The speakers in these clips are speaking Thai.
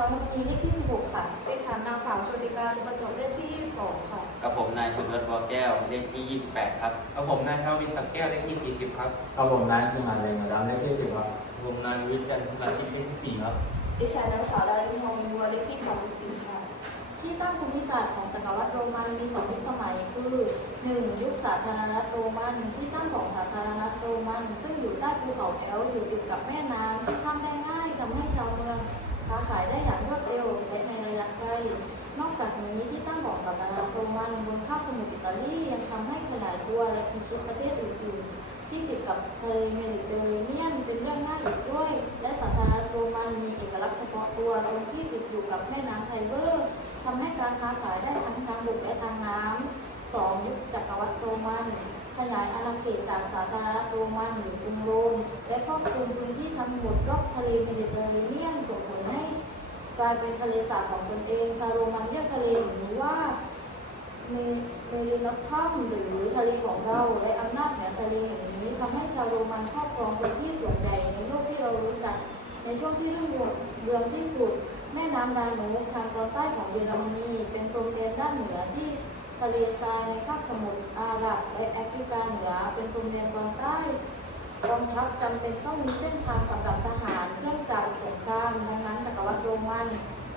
าวมณีเลขที่ 16 ค่ะดิฉันนางสาวชลิกาจุประจบเลขที่ 22 ค่ะ กับผมนายชุนรถบัวแก้วเลขที่ 28 ครับ กับผมนายชาววินสักแก้วเลขที่ 40 ครับ ครับผมนายคือหาเลยมาดามเลขที่สิบครับผมนายวิทย์จันทร์อาชีพเลขที่4ครับ ดิฉันนางสาวดารินทองบัวเลขที่ 34 ค่ะ ที่ตั้งภูมิศาสตร์ของจักรวรรดิโรมันมีสองยุคสมัยคือ 1. ยุคสาธารณรัฐโรมันที่ตั้งของสาธารณรัฐโรมัน ซึ่งอยู่ใต้ภูเขาแอลป์อยู่ติดกับแม่น้ำที่ข้ามได้ง่ายทำให้ชาวเมือง ค้าขายได้อย่างรวดเร็วและในระยะไกลนอกจากนี้ที่ตั้งของสาธารณรัฐโรมันบนคาบสมุทรอิตาลียังทำให้ขยายตัวและพิชิตประเทศอื่นๆ ที่ติดกับทะเลเมดิเตอร์เรเนียนเป็นเรื่องง่ายอีกด้วย และสาธารณรัฐโรมันมีเอกลักษณ์เฉพาะตัวตรงที่ติดอยู่กับแม่น้ำไทเบอร์ทำให้การค้าขายได้ทั้งทางบกและทางน้ำสองยุคจักรวรรดิโรมันขยายอาณาเขตจากสาธารณรัฐโรมันหรือกรุงโรมและครอบคลุมพื้นที่ทั้งหมดรอบทะเลเมดิเตอร์เรเนียนส่งผล กลายเป็นทะเลสาบของตนเอง ชาวโรมันเรียกทะเลอย่างนี้ว่าเมเมรินอทัมหรือทะเลของเราและอำนาจเหนือทะเลแห่างนี้ทำให้ชาวโรมันครอบครองพื้นที่ส่วนใหญ่ในโลกที่เรารู้จัก ในช่วงที่รุ่งเรืองที่สุด แม่น้ำดานูบทางตอนใต้ของเยอรมนีเป็นพรมแดนด้านเหนือที่ทะเลทรายในคาบสมุทรอาหรับและแอฟริกาเหนือเป็นพรมแดนตอนใต้กองทัพจำเป็นต้องมีเส้นทางสำหรับทหารเครื่อ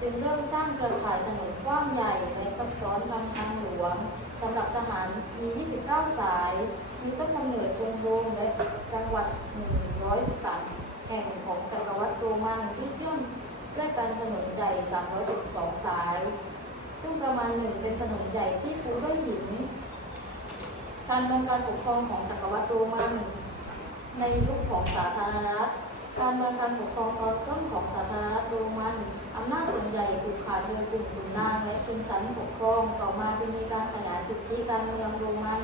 จึงเริ่มสร้างเครือข่ายถนนกว้างใหญ่และซับซ้อนทางทางหลวงสำหรับทหารมี 29 สาย มีต้นกำเนิดกรุงโรมและจังหวัด 113 แห่งของจักรวรรดิโรมันที่เชื่อมด้วยกันถนนใหญ่ 372 สาย ซึ่งประมาณหนึ่งเป็นถนนใหญ่ที่ปูด้วยหิน การเมืองการปกครองของจักรวรรดิโรมันในยุคของสาธารณรัฐการเมืองการปกครองตอนต้นของสาธารณรัฐโร ถูกขาดโดยกลุ่มขุนนางและชนชั้นปกครอง ต่อมาจึงมีการขยายสิทธิการเมืองโรมัน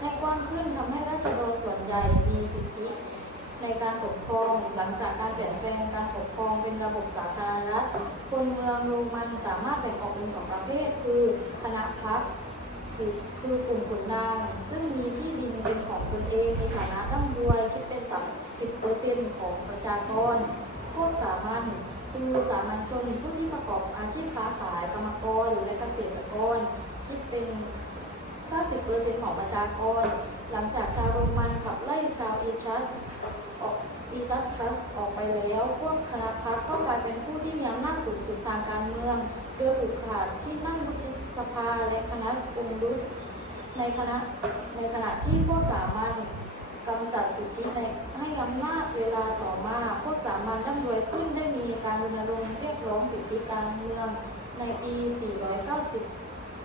ให้กว้างขึ้นทำให้ราชโดส่วนใหญ่มีสิทธิในการปกครองหลังจากการเปลี่ยนแปลงการปกครองเป็นระบบสาธารณรัฐคนเมืองโรมันสามารถแบ่งออกเป็นสองประเภท คือคณะพักคือคือกลุ่มขุนนาง ซึ่งมีที่ดินเป็นของตนเองในฐานะร่ำรวยคิดเป็นสามสิบเปอร์เซ็นต์ของประชากร พวกสามัญคือสามัญชนผู้ที่ประกอบ และเกษตรกร คิดเป็น 90เปอร์เซ็นต์ของประชากร หลังจากชาวโรมันขับไล่ชาวอีทรัสออกอีทรัสคัสออกไปแล้ว พวกคณะพักก็กลายเป็นผู้ที่มีอำนาจสูงสุดทางการเมือง โดยผูกขาดที่นั่งวุฒิสภาและคณะสกุลรุษในคณะในขณะที่พวกสามัญกำจัดสิทธิในให้อำนาจเวลาต่อมา พวกสามัญร่ำรวยขึ้นได้มีการรณรงค์เรียกร้องสิทธิการเมือง ในปี 490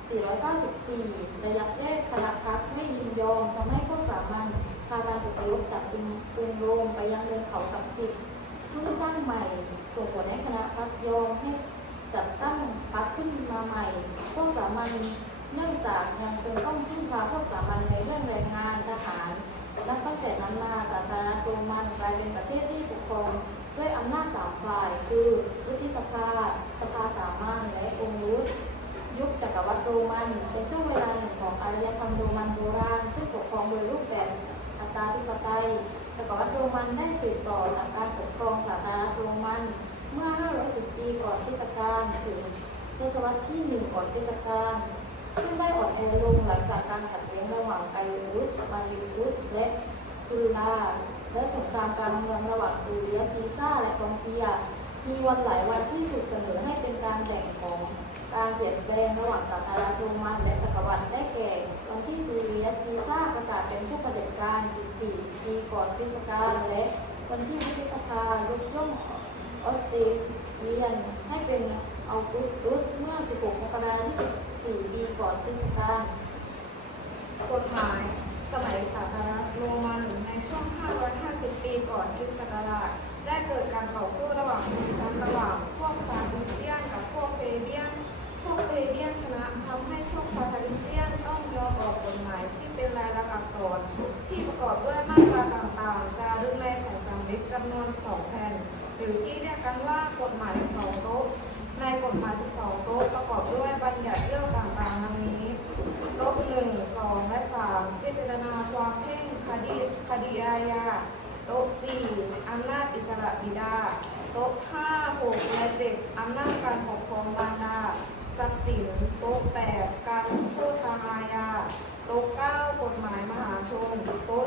494 ระยะแรกคณะพักไม่ยินยอมทำให้พวกสามัญพาการอพยพจากกรุงกรงโรมไปยังเรือนเขาศักดิ์สิทธิ์ทุ่งสร้างใหม่ ส่งผลให้คณะพักยอมให้จัดตั้งพักขึ้นมาใหม่ พวกสามัญเนื่องจากยังคงต้องพึ่งพาพวกสามัญในเรื่องแรงงานทหาร และตั้งแต่นั้นมาสาธารณรัฐโรมันกลายเป็นประเทศที่ปกครอง ด้วยอำนาจสามฝ่าย คือวุฒิสภา สภาสามัญและองค์รุษยุคจักรวรรดิโรมันเป็นช่วงเวลาหนึ่งของอารยธรรมโรมันโบราณ ซึ่งปกครองโดยรูปแบบอัตราธิปไตยจักรวรรดิโรมันได้สืบต่อจากการปกครองสาธารณรัฐโรมันเมื่อ 510 ปีก่อนคริสตกาลถึงทศวรรษที่ 1 ก่อนคริสตกาลซึ่งได้อ่อนแอลงหลังจากการขัดแย้งระหว่างไกรุสมาริอุสและซูลา และสงครามกลางเมืองระหว่างจูเลียสซีซ่าและกองเทีย มีวันหลายวันที่ถูกเสนอให้เป็นการแบ่งของการเปลี่ยนแปลงระหว่างสาธารณรัฐโรมันและจักรวรรดิได้แก่วันที่จูเลียสซีซ่าประกาศเป็นผู้เผด็จการ14ปีก่อนคริสตกาลและวันที่วุฒิสภายกย่องออสเตรเลียนให้เป็นออกุสตุสเมื่อ 16 มกราคมที่14ปีก่อนคริสตกาล กฎหมายสมัยสาธารณรัฐโรมันในช่วง 550 ปีก่อนคริสตศักราชได้เกิดการต่อสู้ระหว่างชนชั้นระหว่างพวกฟาริเซียนกับพวกเพเบียน พวกเพเบียนชนะทำให้พวกฟาริเซียนต้องยอมออกกฎหมายที่เป็นลายลักษณ์อักษรที่ประกอบด้วยมาตราต่างๆ จารึกในแผ่นสำนวน 2 แผ่น หรือที่เรียกกันว่ากฎหมาย 12 โต๊ะ ในกฎหมาย 12 โต๊ะประกอบด้วยบัญญัติเรื่องต่างๆดังนี้ โต๊ะหนึ่งสองและสามพิจารณาความเพ่งคดีคดีอาญา โต๊ะสี่อำนาจอิสระบิดา โต๊ะห้าหกและเจ็ดอำนาจการปกครองมารดาทรัพย์สินโต๊ะแปดการลงโทษทางอาญาโต๊ะเก้ากฎหมายมหาชนโต๊ะ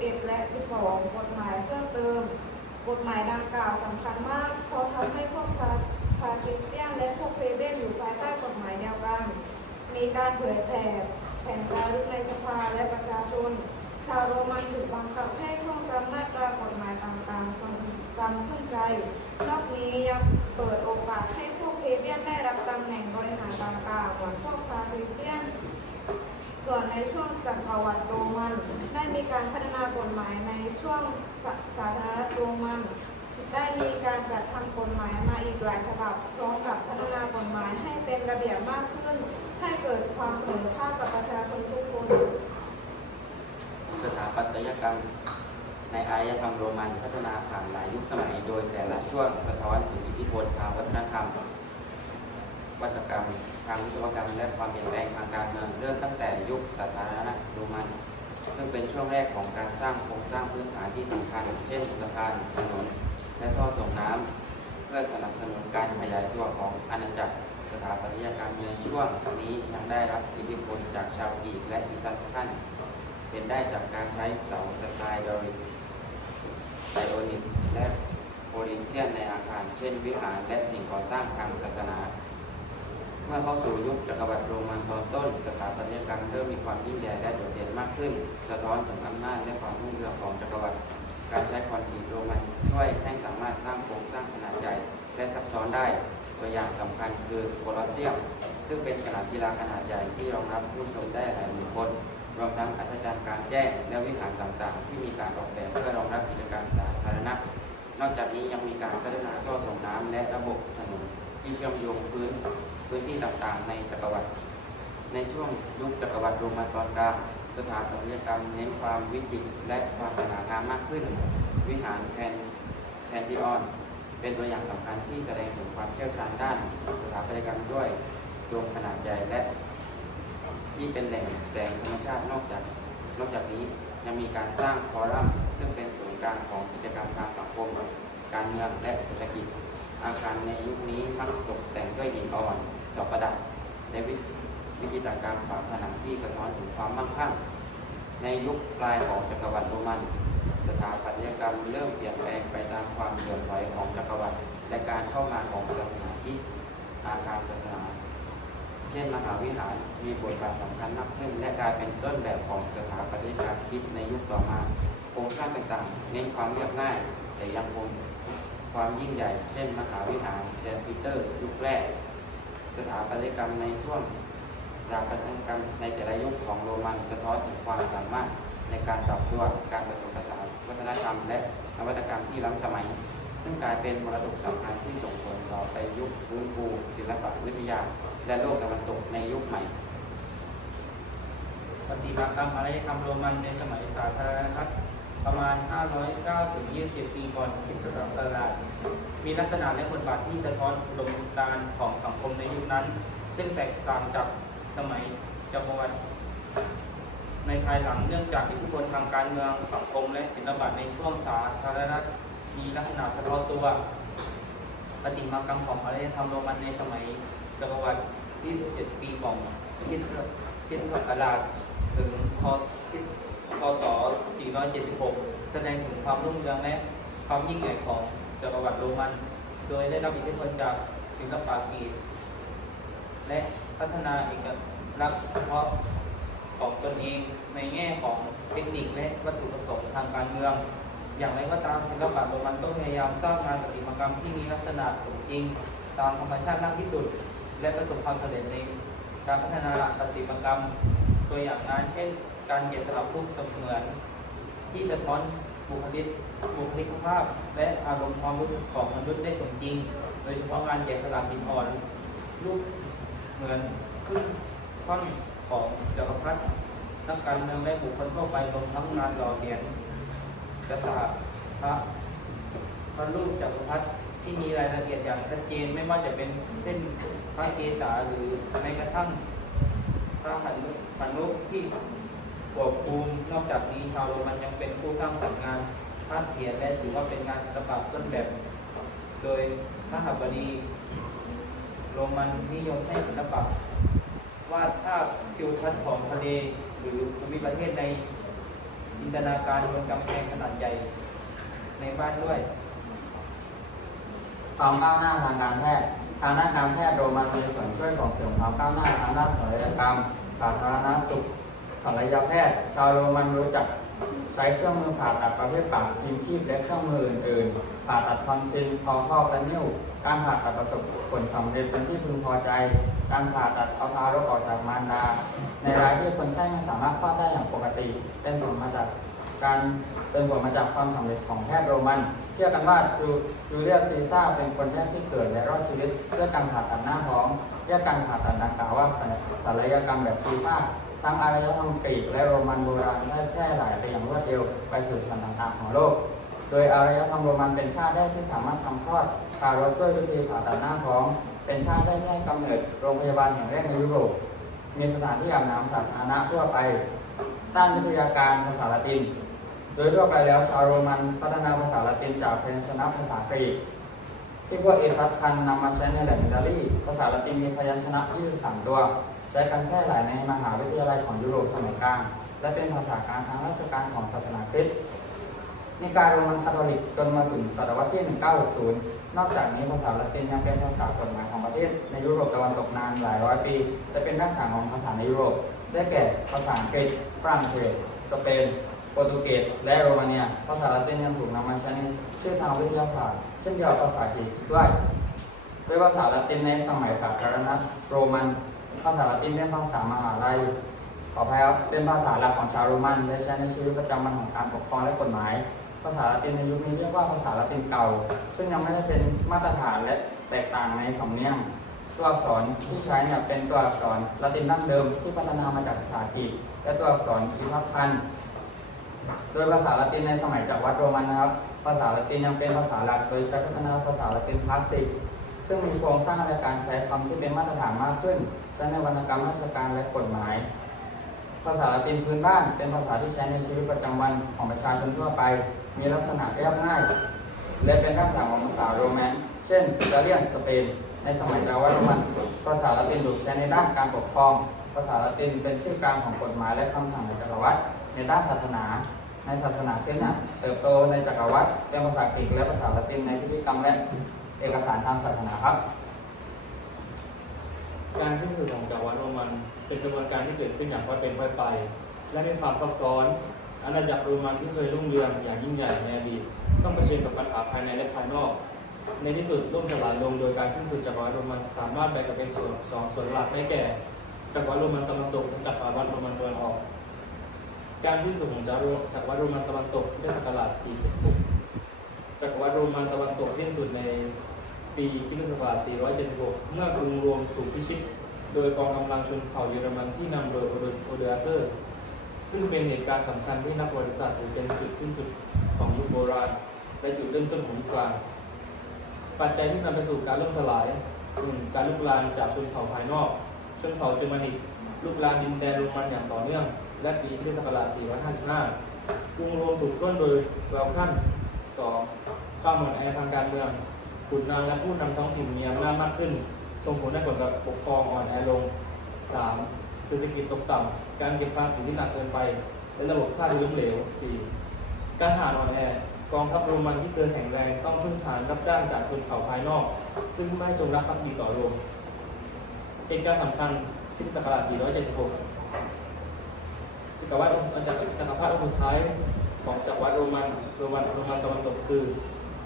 11 และ 12 กฎหมายเพิ่มเติม กฎหมายดังกล่าวสำคัญมาก เพราะทำให้พวกพาพาติเซียนและพวกเพเบนอยู่ภายใต้กฎหมายเดียวกัน มีการเผยแพร่แผ่นจารึกในสภาและประชาชน ชาวโรมันถูกบังคับให้ท่องจำมาตรากฎหมายต่างๆจำขึ้นใจ นอกนี้ยังเปิดโอกาสให้ ในช่วงจักรวรรดิโรมันได้มีการพัฒนากฎหมายในช่วงสาสาธารณรัฐโรมัน ได้มีการจัดทำกฎหมายมาอีกหลายฉบับพร้อมกับพัฒนากฎหมายให้เป็นระเบียบมากขึ้น ให้เกิดความเสมอภาคกับประชาชนทุกคน สถาปัตยกรรมในอารยธรรมโรมันพัฒนาผ่านหลายยุคสมัยโดยแต่ละช่วงสะท้อนถึงอิทธิพลทางวัฒนธรรม วัตกรรม ทางวิศวกรรม และความเปลี่ยนแปลงทางการเมืองเริ่มตั้งแต่ยุคสาธารณรัฐโรมันซึ่งเป็นช่วงแรกของการสร้างโครงสร้างพื้นฐานที่สำคัญ เช่นสะพานถนนและท่อส่งน้ำเพื่อสนับสนุนการขยายตัวของอาณาจักรสถาปัตยกรรมในช่วงนี้ยังได้รับอิทธิพลจากชาวกรีกและอิตาลีเป็นได้จากการใช้เสาสไตล์ดอริกไดโอนิกและโพลินเทียนในอาคาร เช่นวิหารและสิ่งก่อสร้างทางศาสนา มื่อเข้าสู่ยุคจักรวรรดิโรมันตอนต้นสถาปัตยกรรมเริ่มมีความยิ่งใหญ่และโดดเด่นมากขึ้น สะท้อนถึงอำนาจและความรุ่งเรืองของจักรวรรดิการใช้คอนกรีตโรมันช่วยให้สามารถสร้างโครงสร้างขนาดใหญ่และซับซ้อนได้ ตัวอย่างสำคัญคือโคลอสเซียม ซึ่งเป็นสนามกีฬาขนาดใหญ่ที่รองรับผู้ชมได้หลายหมื่นคนรวมทั้งอัศจรรย์การแจ้งและวิหารต่างๆ ที่มีการออกแบบเพื่อรองรับกิจการสาธารณะ นอกจากนี้ยังมีการพัฒนาท่อส่งน้ำและระบบถนนที่เชื่อมโยงพื้น พื้นที่ต่างๆ ในจักรวรรดิในช่วงยุคจักรวรรดิโรมันตอนกลางสถาปัตยกรรมเน้นความวิจิตรและความสง่างามมากขึ้น วิหารแพนแพนทิออน เป็นตัวอย่างสำคัญที่แสดงถึงความเชี่ยวชาญด้านสถาปัตยกรรมด้วยโดมขนาดใหญ่และ ที่เป็นแหล่งแสงธรรมชาตินอกจากนอกจากนี้ยังมีการสร้างฟอรัมซึ่งเป็นศูนย์กลางของกิจกรรมทางสังคม การเมืองและเศรษฐกิจ อาคารในยุคนี้มักตกแต่งด้วยหินอ่อน เสาประดับและวิวิจิตรกรรฝาผนังที่สะท้อนถึงความมั่งคั่ง ในยุคปลายของจักรวรรดิโรมัน สถาปัตยกรรมเริ่มเปลี่ยนแปลงไปตามความเสื่อมถอยของจักรวรรดิและการเข้ามาของศาสนาคริดอาคารศาสนาเช่นมหาวิหารมีบทบาทสำคัญมากขึ้น และกลายเป็นต้นแบบของสถาปัตยกรรมคิดในยุคต่อมาโครงสร้างต่างๆเน้นความเรียบง่าย แต่ยังคงความยิ่งใหญ่ เช่น มหาวิหารเซนต์ปีเตอร์ ยุคแรก สถาปัตยกรรมในช่วงสถาปัตยกรรมในแต่ละยุคของโรมันสะท้อนถึงความสามารถในการปรับตัวการผสมผสานวัฒนธรรม และนวัตกรรมที่ล้ำสมัย ซึ่งกลายเป็นมรดกสำคัญที่ส่งผลต่อไปยุคฟื้นฟูศิลปวิทยา และโลกตะวันตกในยุคใหม่ปฏิมากรรมอารยธรรมโรมันในสมัยสาธารณรัฐ ประมาณ 509-27 ปีก่อนคริสตศักราช มีลักษณะและบทบาทที่สะท้อนอุดมการณ์ของสังคมในยุคนั้น ซึ่งแตกต่างจากสมัยจักรวรรดิในภายหลังเนื่องจากอิทธิพลทางการเมืองสังคมและศิลปะในช่วงสาธารณรัฐมีลักษณะเฉพาะตัวปฏิมากรรมของอารยธรรมโรมันในสมัยจักรวรรดิ27ปีของคริสตคริสตศักราชถึงค คศ476 แสดงถึงความรุ่งเรืองและความยิ่งใหญ่ของจักรวรรดิโรมัน โดยได้รับอิทธิพลจากศิลปะกรีกและพัฒนาเอกลักษณ์เฉพาะของตนเองในแง่ของเทคนิคและวัตถุประสงค์ทางการเมือง อย่างไรก็ตามศิลปะโรมันต้องพยายามสร้างงานประติมากรรมที่มีลักษณะสมจริง ตามธรรมชาติมากที่สุด และประสบความสำเร็จในการพัฒนาประติมากรรม ตัวอย่างงานเช่น การเก็บสลักรูปเสมือน ที่สะท้อนบุคลิกบุคลิกภาพ และอารมณ์ความรู้สึกของมนุษย์ได้สมจริง โดยเฉพาะงานแกะสลักหินอ่อนรูปเหมือนขึ้นท่อนของจักรพรรดินักการเมืองและบุคคลทั่วไปรวมทั้งงานหล่อเหรียญกษัตริย์พระพระรูปจักรพรรดิที่มีรายละเอียดอย่างชัดเจนไม่ว่าจะเป็นเส้นพระเกศาหรือแม้กระทั่ง พระหันหันลุกที่ปกคุมนอกจากนี้ชาวโรมันยังเป็นผู้สร้างสรรค์งานภาพเขียนและถือว่าเป็นงานศิลปะต้นแบบ โดยพระหับดีโรมันนิยมให้ศิลปะวาดภาพทิวทัศน์ของทะเลหรือภูมิประเทศในจินตนาการบนกำแพงขนาดใหญ่ในบ้านด้วยความก้าวหน้าทางการแพทย์ ทางด้านการแพทย์โรมันมีส่วนช่วยส่งเสริมความก้าวหน้าทางด้านศัลยกรรมสาธารณสุขศัลยแพทย์ ชาวโรมันรู้จักใช้เครื่องมือผ่าตัดประเภทปากทิมคีบและเครื่องมืออื่นๆ ผ่าตัดทอนซิลคอพอและนิ้ว การผ่าตัดประสบผลสำเร็จเป็นที่พึงพอใจ การผ่าตัดเอาทารกออกจากมารดา ในรายที่คนไข้ไม่สามารถคลอดได้อย่างปกติ เป็นผลมาจากการเป็นผลมาจากความสำเร็จของแพทย์โรมัน ชื่อกันว่าจูจูเลียสซีซ่าเป็นคนแรกที่เกิดและรอดชีวิตด้วยการผ่าตัดหน้าท้องเรียกการผ่าตัดดังกล่าวว่าศัลยกรรมแบบซีซ่าทั้งอารยธรรมกรีกและโรมันโบราณได้แพร่หลายไปอย่างรวดเร็วไปสู่ส่วนต่างๆของโลก โดยอารยธรรมโรมันเป็นชาติแรกที่สามารถทำคลอดทารกด้วยวิธีผ่าตัดหน้าท้อง เป็นชาติแรกที่กำเนิดโรงพยาบาลแห่งแรกในยุโรป มีสถานที่อาบน้ำสาธารณะทั่วไปด้านวิทยาการภาษาละติน โดยทั่วไปแล้วชาวโรมันพัฒนาภาษาละตินจากพยัญชนะภาษากรีกที่พวกเอซัสคันนำมาใช้ในแหล่งอิตาลีภาษาละตินมีพยัญชนะ23ตัว ใช้กันแพร่หลายในมหาวิทยาลัยของยุโรปสมัยกลาง และเป็นภาษากางทางราชการของศาสนาคริสต์นิกายโรมันคาทอลิกจนมาถึงศตวรรษที่ 1960 นอกจากนี้ภาษาละตินยังเป็นภาษากฎหมายของประเทศในยุโรปตะวันตกนานหลายร้อยปีและเป็นรากฐานของภาษาในยุโรป ได้แก่ภาษาอังกฤษฝรั่งเศสสเปน โปรตุเกสและโรมาเนียภาษาละตินยังถูกนำมาใช้ในชื่อทางวิทยาศาสตร์เช่นเดียวกับภาษาอังกฤษด้วยโดยภาษาละตินในสมัยสาธารณรัฐโรมันภาษาละตินเป็นภาษามหาลัยขออภัยครับเป็นภาษาหลักของชาวโรมันและใช้ในชีวิตประจำวันของการปกครองและกฎหมาย ภาษาละตินในยุคนี้เรียกว่าภาษาละตินเก่า ซึ่งยังไม่ได้เป็นมาตรฐานและแตกต่างในสำเนียงตัวอักษรที่ใช้เนี่ยเป็นตัวอักษรละตินดั้งเดิมที่พัฒนามาจากภาษาอังกฤษและตัวอักษรอิทัพพันธ์ โดยภาษาละตินในสมัยจักรวรรดิโรมันนะครับ ภาษาละตินยังเป็นภาษาหลักโดยใช้พัฒนาภาษาละตินคลาสสิกซึ่งมีโครงสร้างในการใช้คำที่เป็นมาตรฐานมากขึ้น ใช้ในวรรณกรรมราชการและกฎหมาย ภาษาละตินพื้นบ้าน เป็นภาษาที่ใช้ในชีวิตประจำวันของประชาชนทั่วไป มีลักษณะเรียบง่าย และเป็นรากฐานของภาษาโรแมนเช่นอิตาเลียนสเปนในสมัยจักรวรรดิโรมันภาษาละตินถูกใช้ในด้านการปกครอง ภาษาละตินเป็นชื่อกลางของกฎหมายและคำสั่งในจักรวรรดิ ในด้านศาสนา ในศาสนาคริสต์เนี่ยเติบโตในจักรวรรดิเป็นภาษากรีกและภาษาละตินในพิธีกรรมและเอกสารทางศาสนาครับ การสิ้นสุดของจักรวรรดิโรมัน เป็นกระบวนการที่เกิดขึ้นอย่างค่อยเป็นค่อยไป และมีความซับซ้อนอาณาจักรโรมันที่เคยรุ่งเรืองอย่างยิ่งใหญ่ในอดีตต้องเผชิญกับปัญหาภายในและภายนอก ในที่สุดล่มสลายลงโดยการสิ้นสุดจักรวรรดิโรมันสามารถแบ่งออกเป็นส่วนสองส่วนหลักได้แก่จักรวรรดิโรมันตะวันตกและจักรวรรดิโรมันตะวันออก การสิ้นสุดของจักรวรรดิจักรวรรดิโรมันตะวันตกพุทธศักราช476จักรวรรดิโรมันตะวันตกสิ้นสุดในปีคริสตศักราช476 เมื่อกรุงโรมถูกพิชิต โดยกองกำลังชนเผ่าเยอรมันที่นำโดยโอเดโอเดอเซอร์ ซึ่งเป็นเหตุการณ์สำคัญที่นักประวัติศาสตร์ถือเป็นจุดสิ้นสุดของยุคโบราณ และจุดเริ่มต้นของยุคกลาง ปัจจัยที่นำไปสู่การล่มสลายหนึ่งการลุกลามจากชนเผ่าภายนอก ชนเผ่าเจอร์มานิกลุกลามดินแดนโรมันอย่างต่อเนื่อง และปีคริสตศักราช 455 กรุงโรมถูกปล้นโดยเวลคันสองความหมดแอทางการเมืองขุนนางและผู้นำท้องถิ่นมีอำนาจมากขึ้น ส่งผลให้ผลการปกครองอ่อนแอลง 3. เศรษฐกิจตกต่ำ การเก็บภาษีที่หนักเกินไป และระบบค่าล้มเหลว 4. การทหารอ่อนแอกองทัพโรมันที่เคยแข็งแรงต้องพึ่งฐานรับจ้างจากชนเผ่าภายนอก ซึ่งไม่จงรักภักดีต่อโรมเหตุการณ์สำคัญที่ศักราช476 จักรวรรดิจักรจักรพรรดิองค์สุดท้ายของจักรวรรดิโรมันโรมันโรมันตะวันตกคือ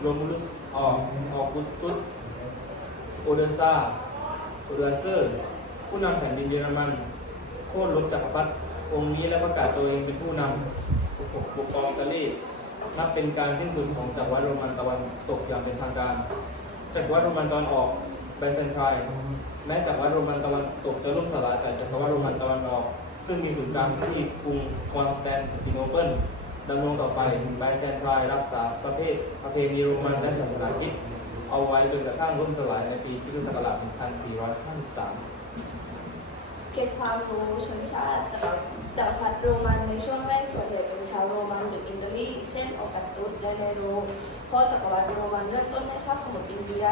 โรมุลุสออกออกกุสตุสโอเดอร์ซาโอเดอเซอร์ ผู้นำแผ่นดินเยอรมัน โค่นล้มจักรพรรดิองค์นี้และประกาศตัวเองเป็นผู้นำปกครองอิตาลีนับเป็นการสิ้นสุดของจักรวรรดิโรมันตะวันตกอย่างเป็นทางการ จักรวรรดิโรมันตะวันออกไบเซนไทน์แม้จักรวรรดิโรมันตะวันตกจะล่มสลายแต่จักรวรรดิโรมันตะวันออก ซึ่งมีศูนย์กลางที่กรุงคอนสแตนติโนเปิลดำรงต่อไปไบเซนไทน์รักษาประเภทประเพณีโรมันและศาสนาคริสต์เอาไว้จนกระทั่งล่มสลายในปีพุทธศักราช1453 เก็บความรู้ชนชาติจักรจักรพรรดิโรมันในช่วงแรกส่วนใหญ่เป็นชาวโรมันหรืออินเตอรีเช่นออกัสตุสและเนโรเพราะจักรวรรดิโรมันเริ่มต้นในคาบสมุทรอินเดีย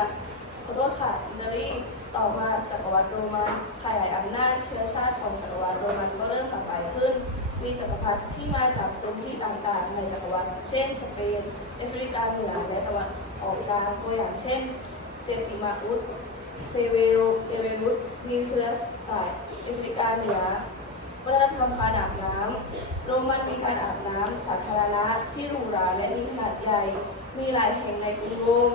ขอโทษค่ะอินเตอรีต่อมาจักรวรรดิโรมันขยายอำนาจเชื้อชาติของจักรวรรดิโรมัน มีจักรพรรดิที่มาจากพื้นที่ต่างๆในจักรวรรดิเช่นสเปนแอฟริกาเหนือและตะวันออกกลางตัวอย่างเช่น เซติมาอุสเซเวโรเซเวรุสมีเชื้อสายแอฟริกาเหนือวัฒนธรรมการอาบน้ำโรมันมีการอาบน้ำสาธารณะที่หรูหราและมีขนาดใหญ่ มีหลายแห่งในกรุงโรม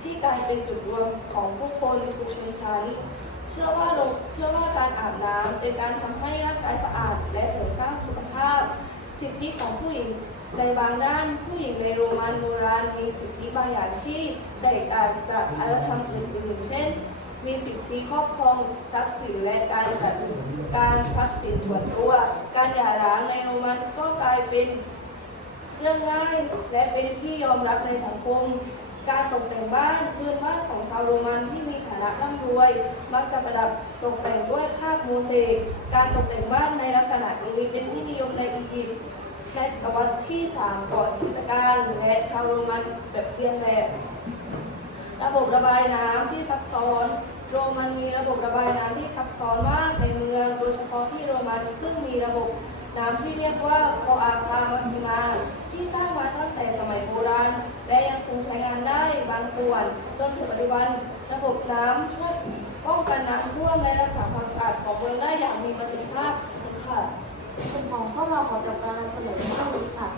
ที่กลายเป็นจุดรวมของผู้คนทุกชนชั้น เชื่อว่าโรเชื่อว่าการอาบน้ำเป็นการทำให้ร่างกายสะอาดและเสริมสร้างสุขภาพ สิทธิของผู้หญิงในบางด้านผู้หญิงในโรมันโบราณมีสิทธิบางอย่างที่แตกต่างจากอารยธรรมอื่นๆ เช่น มีสิทธิครอบครองทรัพย์สินและการจัดการทรัพย์สินส่วนตัว การหย่าร้างในโรมันก็กลายเป็นเรื่องง่ายและเป็นที่ยอมรับในสังคม การตกแต่งบ้านเพื้นบ้านของชาวโรมันที่มีฐานะร่ำรวย มักจะประดับตกแต่งด้วยภาพโมเสกการตกแต่งบ้านในลักษณะนี้เป็นที่นิยมในอียิปต์ในศตวรรษที่ 3 ก่อนคริสตกาลและชาวโรมันแบบเรียนแบบระบบระบายน้ำที่ซับซ้อน โรมันมีระบบระบายน้ำที่ซับซ้อนมากในเมืองโดยเฉพาะที่โรมันซึ่งมีระบบน้ำที่เรียกว่าโคอาคามัสซิมาที่สร้างมาตั้งแต่สมัยโบราณ และยังคงใช้งานได้บางส่วน จนถึงปัจจุบันระบบน้ำช่วยป้องกันน้ำท่วมและรักษาความสะอาดของเมืองได้อย่างมีประสิทธิภาพค่ะคุณหมองพวกเราขอจบการนำเสนอเท่านี้ค่ะ